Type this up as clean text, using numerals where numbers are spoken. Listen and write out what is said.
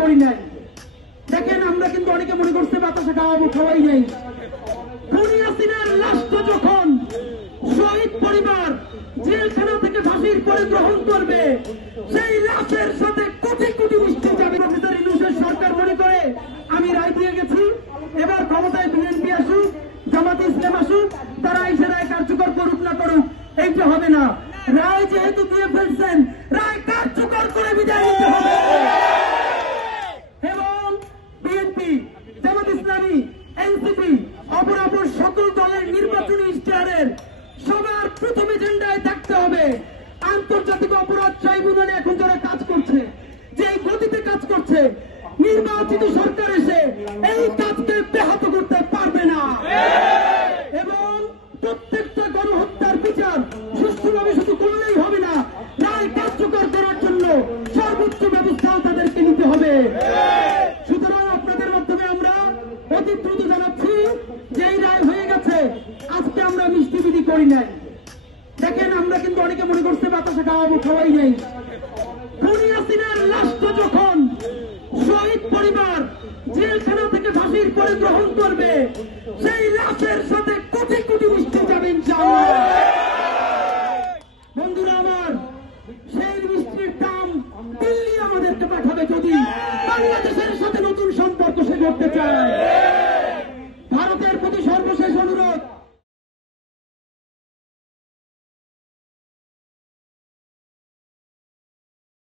করি নাই। দেখেন আমরা কিন্তু অনেকে মনে করছে বাতাসে খাওয়াবো, খাওয়াই নাই। খুনি হাসিনার লাশটা যখন শহীদ পরিবার জেলখানা থেকে ফাঁসির পরে গ্রহণ করবে, সেই লাশের সাথে কোটি কোটি মিষ্টি যাবে। প্রফেসর ইউনূসের সরকার মনে করে আমি রায় দিয়ে গেছি, এবার ক্ষমতায় বিএনপি আসুক, জামাতে ইসলাম আসুক, তারা এসে রায় কার্যকর করুক না করুক, এইটা হবে না। রায় যেহেতু দিয়ে ফেলছেন, রায় কার্যকর করে বিদায় নিতে হবে। এবং বিএনপি, জামাত ইসলামী, এনসিপি, অপরাপর সকল দলের নির্বাচনী ইশতেহারের সবার প্রথম এজেন্ডায় থাকতে হবে আন্তর্জাতিক অপরাধ ট্রাইব্যুনালে এখন যারা কাজ করছে, যে গতিতে কাজ করছে, নির্বাচিত সরকার এসে এই কাজকে ব্যাহত করতে পারবে না। এবং প্রত্যেকটা গণহত্যার বিচার সুষ্ঠুভাবে শুধু করলেই হবে না, রায় কার্যকর করার জন্য সর্বোচ্চ ব্যবস্থাও তাদেরকে নিতে হবে। সুতরাং আপনাদের মাধ্যমে আমরা অতি দ্রুত জানাচ্ছি যে এই রায় হয়ে গেছে, আজকে আমরা মিষ্টি বিধি করি নাই। দেখেন আমরা কিন্তু অনেকে মনে করছে বাতাসে খাওয়াবো, খাওয়াই নাই। খুনি হাসিনার লাশটা যখন শহীদ পরিবার জেলখানা থেকে ফাঁসির পরে গ্রহণ করবে, সেই লাশের সাথে কোটি কোটি মিষ্টি যাবে ইনশাআল্লাহ। বন্ধুরা আমার, সেই মিষ্টির দাম দিল্লি আমাদেরকে পাঠাবে যদি বাংলাদেশের সাথে নতুন সম্পর্ক সে করতে চায়।